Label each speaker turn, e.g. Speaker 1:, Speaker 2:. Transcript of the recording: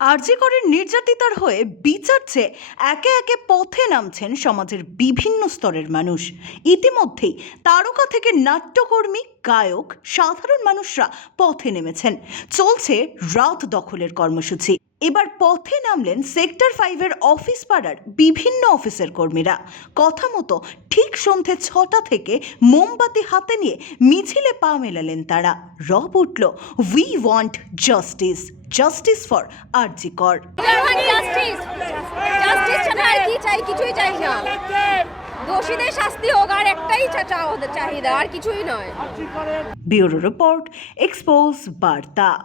Speaker 1: আরজিকরের নির্যাতিতার হয়ে বিচার চেয়ে একে একে পথে নামছেন সমাজের বিভিন্ন স্তরের মানুষ। ইতিমধ্যেই তারকা থেকে নাট্যকর্মী, গায়ক, সাধারণ মানুষরা পথে নেমেছেন। চলছে রাত দখলের কর্মসূচি। এবার পথে নামলেন সেক্টর ফাইভের অফিস পাড়ার বিভিন্ন অফিসের কর্মীরা। কথা মতো ঠিক সন্ধে ছটা থেকে মোমবাতি হাতে নিয়ে মিছিলে পা মেলালেন তারা। রব উঠল we want justice justice for RG Kar.
Speaker 2: Justice justice ছাড়া আর কি চাই? কিছুই চাই না। দোষীদের শাস্তি হোক আর একটাই চাহিদা আর কিছুই নয়।
Speaker 1: ব্যুরো রিপোর্ট এক্সপোজ বার্তা।